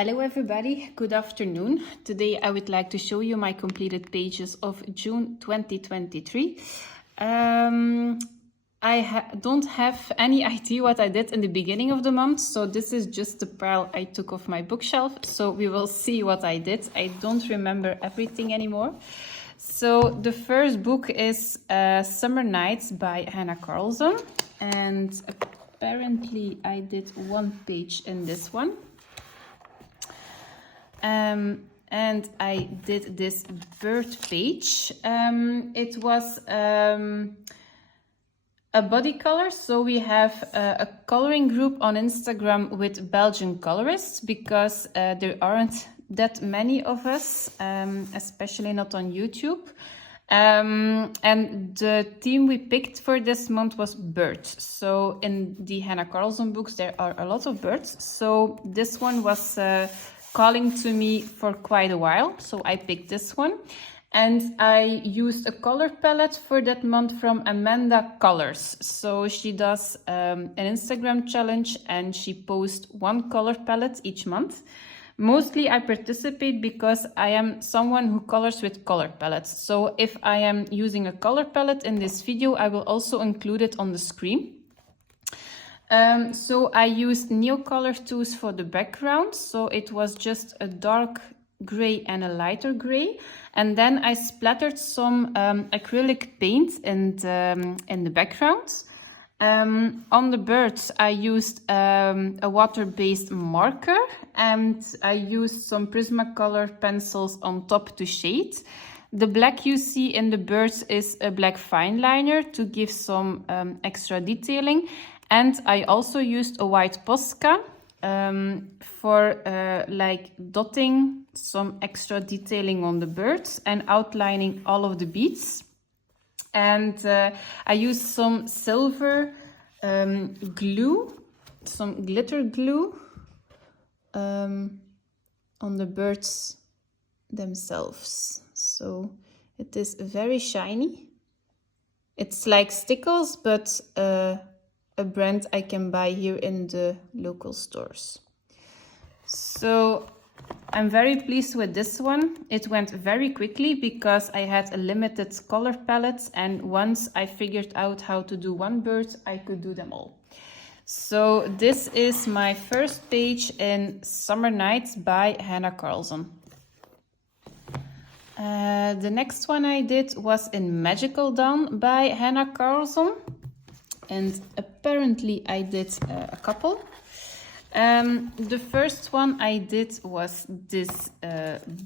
Hello everybody, good afternoon. Today I would like to show you my completed pages of June 2023. I don't have any idea what I did in the beginning of the month, so this is just the pile I took off my bookshelf, so we will see what I did. I don't remember everything anymore. So the first book is Summer Nights by Hannah Carlson, and apparently I did one page in this one. And I did this bird page. It was a body color, so we have a coloring group on Instagram with Belgian colorists because there aren't that many of us, especially not on YouTube. And the theme we picked for this month was birds. So in the Hannah Carlson books there are a lot of birds, so this one was calling to me for quite a while, so I picked this one. And I used a color palette for that month from Amanda Colors. So she does an Instagram challenge and she posts one color palette each month. Mostly I participate because I am someone who colors with color palettes. So if I am using a color palette in this video, I will also include it on the screen. So I used Neocolor tools for the background. So it was just a dark gray and a lighter gray. And then I splattered some acrylic paint in the background. On the birds, I used a water-based marker and I used some Prismacolor pencils on top to shade. The black you see in the birds is a black fine liner to give some extra detailing. And I also used a white Posca for like dotting some extra detailing on the birds and outlining all of the beads. And I used some silver glue, some glitter glue on the birds themselves. So it is very shiny. It's like Stickles, but a brand I can buy here in the local stores. So I'm very pleased with this one. It went very quickly because I had a limited color palette, and once I figured out how to do one bird, I could do them all. So this is my first page in Summer Nights by Hannah Carlson. The next one I did was in Magical Dawn by Hannah Carlson. And apparently I did a couple. The first one I did was this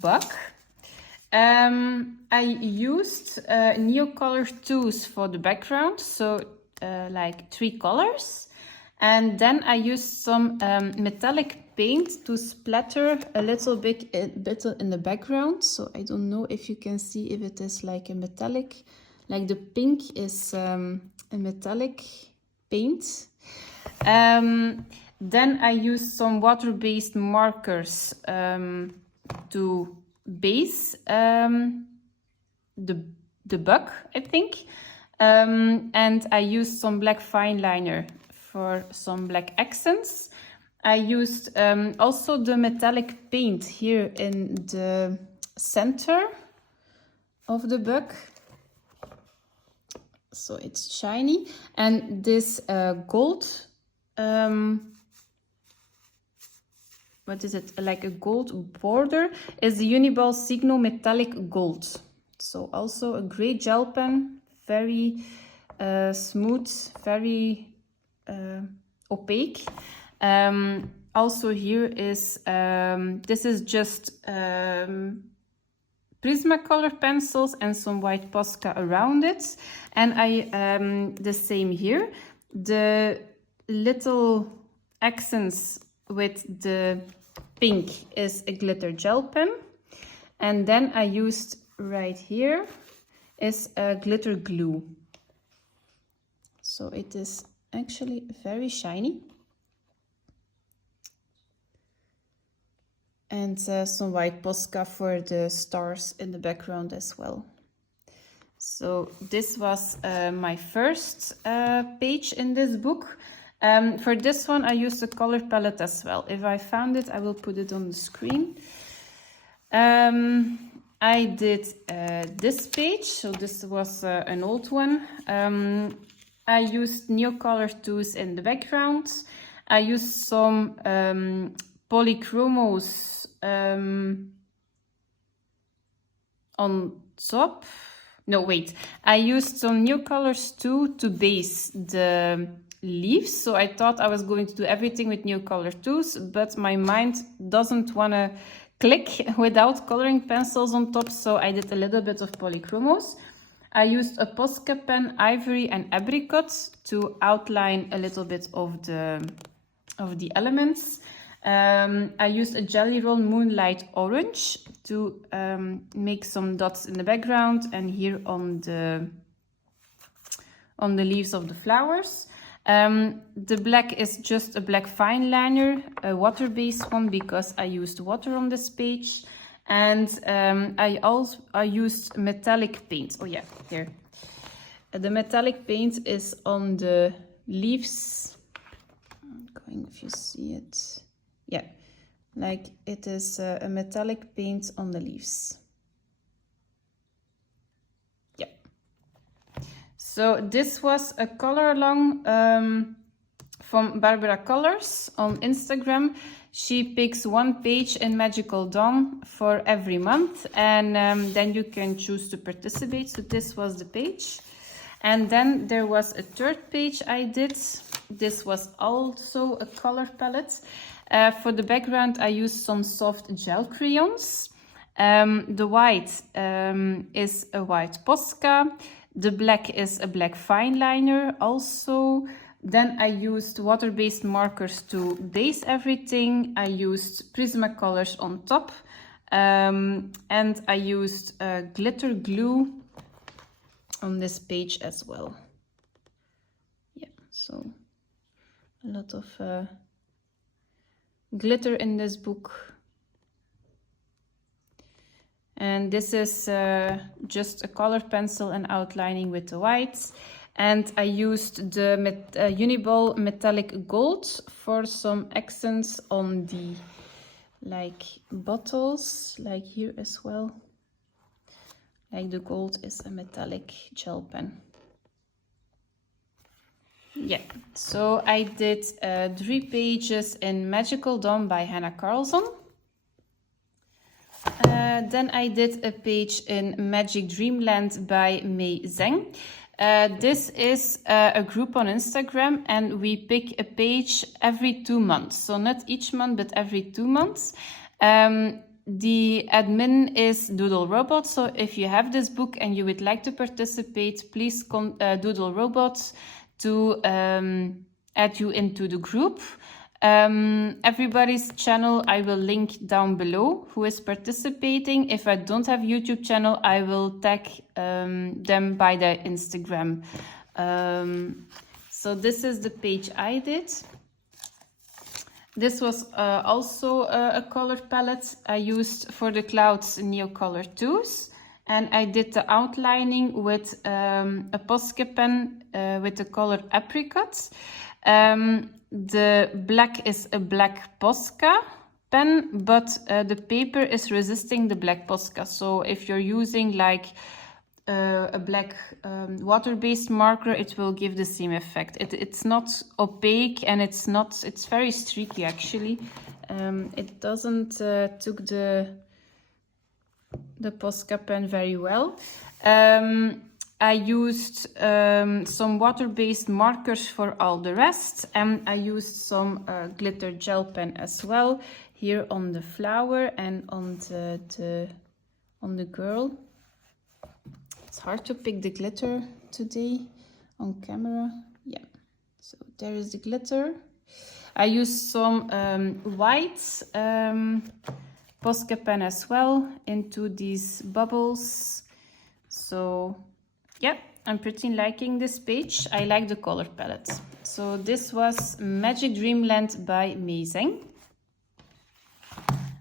bug. I used Neocolor tools for the background, so like 3 colors. And then I used some metallic paint to splatter a little bit in the background. So I don't know if you can see if it is like a metallic, like the pink is a metallic paint. Then I used some water-based markers to base the bug, I think. And I used some black fine liner for some black accents. I used also the metallic paint here in the center of the bug. So it's shiny. And this gold, what is it? Like a gold border is the Uniball Signo Metallic Gold. So also a great gel pen, very smooth, very opaque. Also here is, this is just Prismacolor pencils and some white Posca around it. And I the same here. The little accents with the pink is a glitter gel pen. And then I used right here is a glitter glue. So it is actually very shiny. And some white Posca for the stars in the background as well. So this was my first page in this book. For this one, I used a color palette as well. If I found it, I will put it on the screen. I did this page, so this was an old one. I used Neocolor tools in the background. I used some polychromos on top. No, wait. I used some Neocolors too to base the leaves. So I thought I was going to do everything with Neocolor tools, but my mind doesn't want to click without coloring pencils on top. So I did a little bit of polychromos. I used a Posca pen, ivory and apricot to outline a little bit of the elements. I used a Jelly Roll Moonlight Orange to make some dots in the background and here on the leaves of the flowers. The black is just a black fine liner, a water-based one because I used water on this page. And I used metallic paint. Oh yeah, there. The metallic paint is on the leaves. I'm going if you see it. Yeah, like it is a metallic paint on the leaves. Yeah. So this was a color along from Barbara Colors on Instagram. She picks one page in Magical Dawn for every month, and then you can choose to participate. So this was the page. And then there was a third page I did. This was also a color palette. For the background, I used some soft gel crayons. The white is a white Posca. The black is a black fine liner also. Then I used water-based markers to base everything. I used Prismacolors on top. And I used glitter glue on this page as well. Yeah, so a lot of glitter in this book. And this is just a color pencil and outlining with the whites. And I used the Uniball metallic gold for some accents on the bottles, like here as well. Like the gold is a metallic gel pen. Yeah, so I did 3 pages in Magical Dawn by Hannah Carlson. Then I did a page in Magic Dreamland by May Zhang. This is a group on Instagram and we pick a page every 2 months. So not each month, but every 2 months. The admin is Doodle Robot. So if you have this book and you would like to participate, please Doodle Robot to add you into the group. Everybody's channel I will link down below who is participating. If I don't have YouTube channel, I will tag them by their Instagram. So this is the page I did. This was also a color palette I used for the clouds Neocolor tools. And I did the outlining with a Posca pen with the color apricot. The black is a black Posca pen, but the paper is resisting the black Posca. So if you're using like a black water-based marker, it will give the same effect. It's not opaque and it's very streaky actually. It doesn't took the Posca pen very well. I used some water-based markers for all the rest, and I used some glitter gel pen as well here on the flower and on the girl. It's hard to pick the glitter today on camera. Yeah, so there is the glitter. I used some white Posca pen as well into these bubbles. So yeah, I'm pretty liking this page. I like the color palette. So this was Magic Dreamland by May Zhang.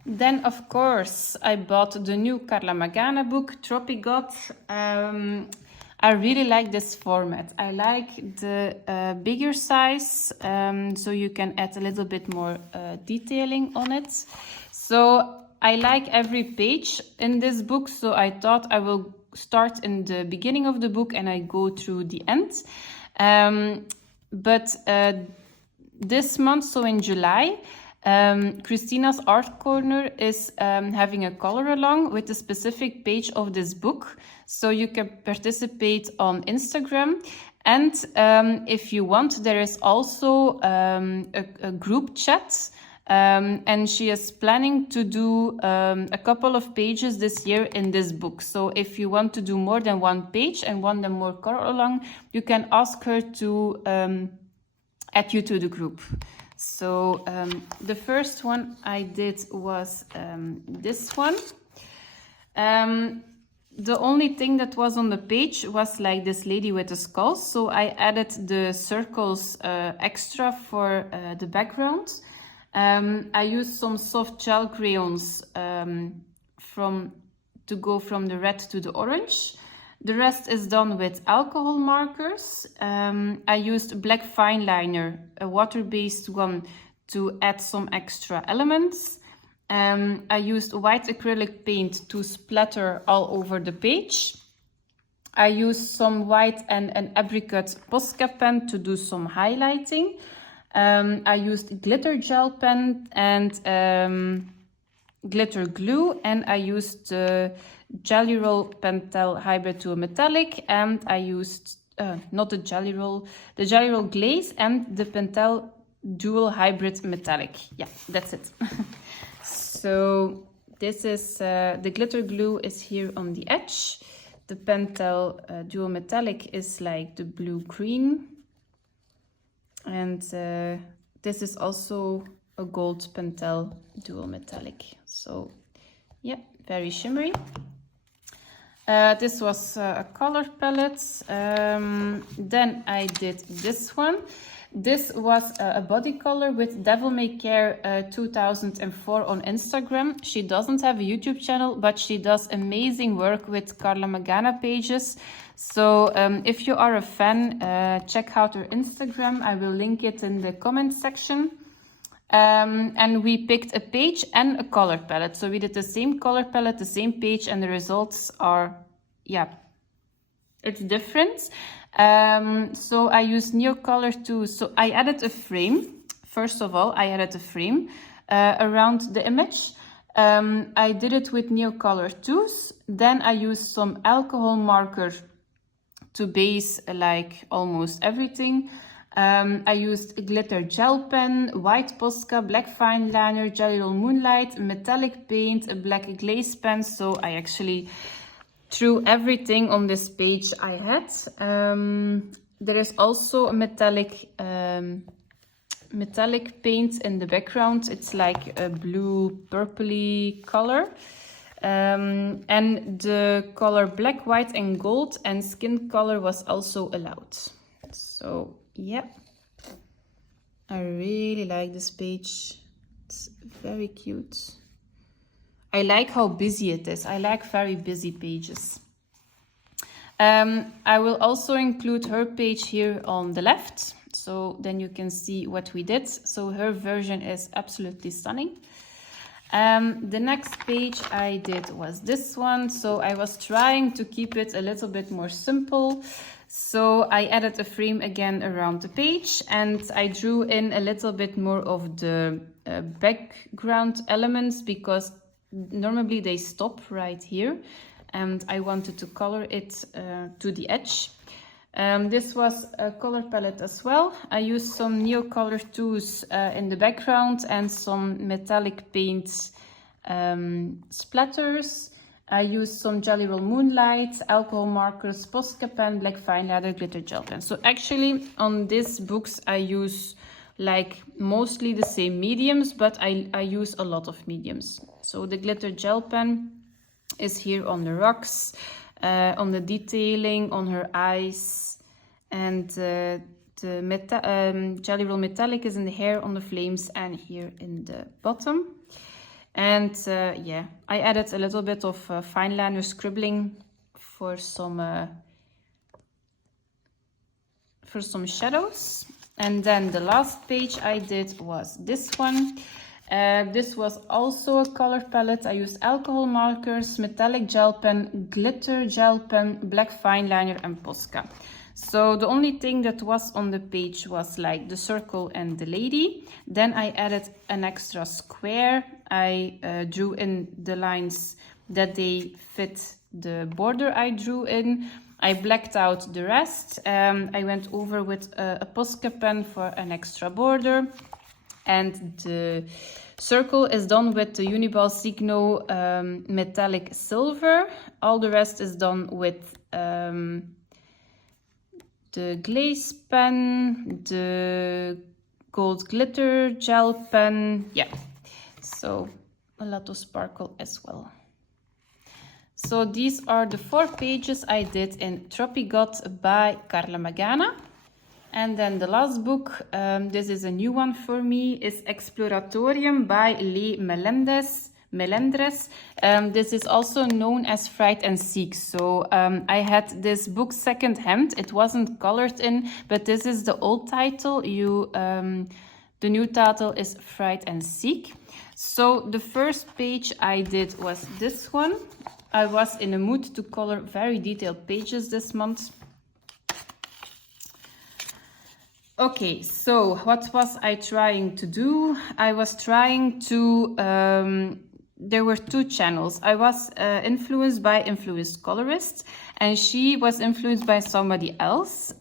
Then, of course, I bought the new Carla Magana book, Tropigot. I I really like this format. I like the bigger size, so you can add a little bit more detailing on it. So I like every page in this book, so I thought I will start in the beginning of the book and I go through the end. But this month, so in July, Christina's Art Corner is having a color along with a specific page of this book. So you can participate on Instagram. And if you want, there is also a group chat. And she is planning to do a couple of pages this year in this book. So if you want to do more than one page and want them more color along, you can ask her to add you to the group. So the first one I did was this one. The only thing that was on the page was like this lady with the skull. So I added the circles extra for the background. I used some soft gel crayons to go from the red to the orange. The rest is done with alcohol markers. I used black fine liner, a water-based one, to add some extra elements. I used white acrylic paint to splatter all over the page. I used some white and an apricot Posca pen to do some highlighting. I used glitter gel pen and glitter glue, and I used Jelly Roll Pentel Hybrid to a metallic, and I used not the Jelly Roll glaze and the Pentel Dual Hybrid metallic. Yeah, that's it. So this is the glitter glue is here on the edge. The Pentel Dual metallic is like the blue-green. And this is also a gold Pentel Dual metallic. So yeah, very shimmery. This was a color palette. Then I did this one. This was a body color with Devil May Care 2004 on Instagram. She doesn't have a YouTube channel, but she does amazing work with Carla Magana pages. So if you are a fan, check out her Instagram. I will link it in the comment section. And we picked a page and a color palette. So we did the same color palette, the same page, and the results are, yeah, it's different. So I used Neocolor too. So I added a frame. First of all, I added a frame around the image. I did it with Neocolor 2s. Then I used some alcohol marker to base like almost everything. I used glitter gel pen, white Posca, black fine liner, Jelly Roll Moonlight, metallic paint, a black glaze pen. So I actually threw everything on this page I had. There is also a metallic paint in the background. It's like a blue purpley color. And the color black, white and gold and skin color was also allowed. So yeah, I really like this page. It's very cute. I like how busy it is. I like very busy pages. I will also include her page here on the left, so then you can see what we did. So her version is absolutely stunning. The next page I did was this one. So I was trying to keep it a little bit more simple. So I added a frame again around the page, and I drew in a little bit more of the background elements, because normally they stop right here, and I wanted to color it to the edge. This was a color palette as well. I used some Neocolor 2s in the background and some metallic paint splatters. I used some Jelly Roll Moonlight, alcohol markers, Posca pen, black fine leather, glitter gel pen. So actually on these books I use like mostly the same mediums, but I use a lot of mediums. So the glitter gel pen is here on the rocks, on the detailing, on her eyes, and the Jelly Roll Metallic is in the hair, on the flames, and here in the bottom. And yeah, I added a little bit of fine liner scribbling for some for some shadows. And then the last page I did was this one. This was also a color palette. I used alcohol markers, metallic gel pen, glitter gel pen, black fine liner and Posca. So the only thing that was on the page was like the circle and the lady. Then I added an extra square. I drew in the lines that they fit the border I drew in. I blacked out the rest. I went over with a Posca pen for an extra border. And the circle is done with the Uniball Signo metallic silver. All the rest is done with the glaze pen, the gold glitter gel pen. Yeah, so a lot of sparkle as well. So these are the 4 pages I did in Tropigot by Carla Magana. And then the last book, this is a new one for me, is Exploratorium by Lee Melendres. This is also known as Fright and Seek. So I had this book second hand. It wasn't colored in, but this is the old title. The new title is Fright and Seek. So the first page I did was this one. I was in a mood to color very detailed pages this month. Okay, so what was I trying to do? I was trying to, there were 2 channels. I was influenced by Influenced Colorist, and she was influenced by somebody else.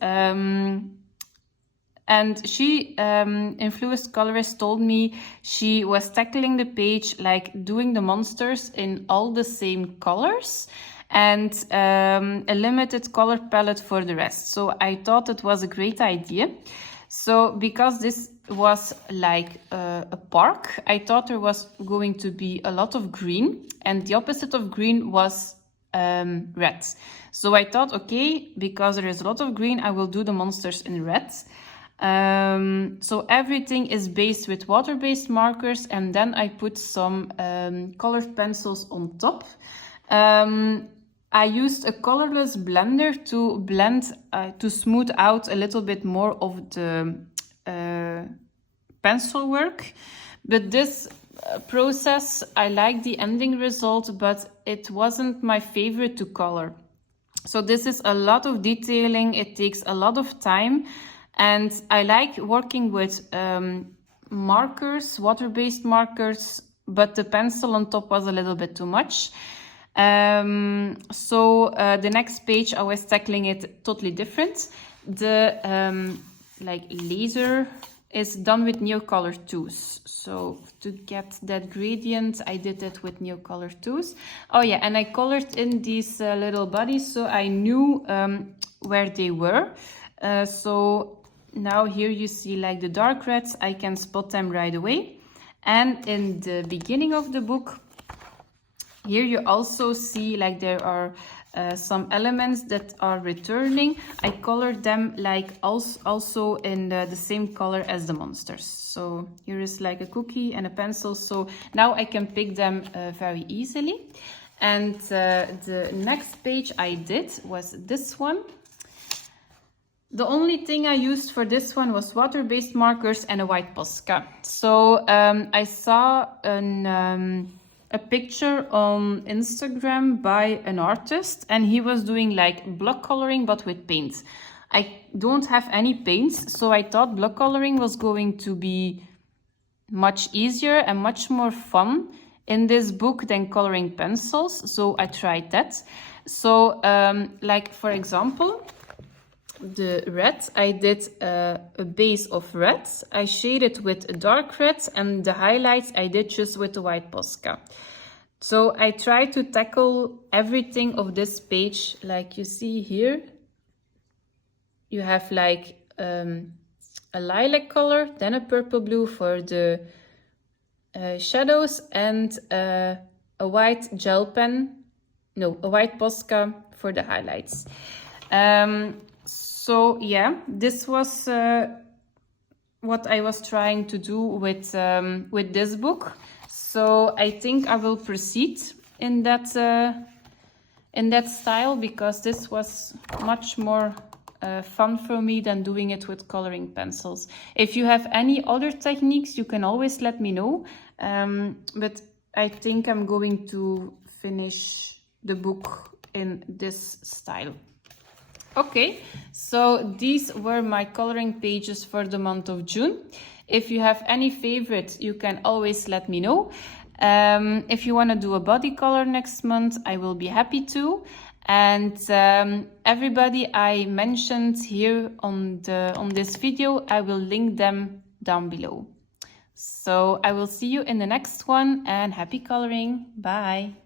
And she, Influenced Colorist, told me she was tackling the page like doing the monsters in all the same colors and a limited color palette for the rest. So I thought it was a great idea. So because this was like a park, I thought there was going to be a lot of green, and the opposite of green was red. So I thought, okay, because there is a lot of green, I will do the monsters in red. So everything is based with water-based markers, and then I put some colored pencils on top. I used a colorless blender to blend, to smooth out a little bit more of the pencil work. But this process, I like the ending result, but it wasn't my favorite to color. So this is a lot of detailing, it takes a lot of time. And I like working with markers, water-based markers, but the pencil on top was a little bit too much. So the next page I was tackling it totally different. The like laser is done with Neocolor 2s. So to get that gradient, I did it with Neocolor 2s. Oh yeah, and I colored in these little bodies so I knew where they were. So now here you see like the dark reds, I can spot them right away. And in the beginning of the book, here you also see like there are some elements that are returning. I colored them like also in the same color as the monsters. So here is like a cookie and a pencil. So now I can pick them very easily. And the next page I did was this one. The only thing I used for this one was water-based markers and a white Posca. So I saw a picture on Instagram by an artist, and he was doing like block coloring but with paint. I don't have any paints, so I thought block coloring was going to be much easier and much more fun in this book than coloring pencils. So I tried that. So like for example, the red, I did a base of red. I shaded with a dark red, and the highlights I did just with the white Posca. So I tried to tackle everything of this page. Like you see here, you have like a lilac color, then a purple blue for the shadows, and a white gel pen, no, a white Posca for the highlights. So yeah, this was what I was trying to do with this book. So I think I will proceed in that style, because this was much more fun for me than doing it with coloring pencils. If you have any other techniques, you can always let me know. But I think I'm going to finish the book in this style. Okay, so these were my coloring pages for the month of June. If you have any favorites, you can always let me know. If you want to do a body color next month, I will be happy to. And everybody I mentioned here on this video, I will link them down below. So I will see you in the next one, and happy coloring. Bye.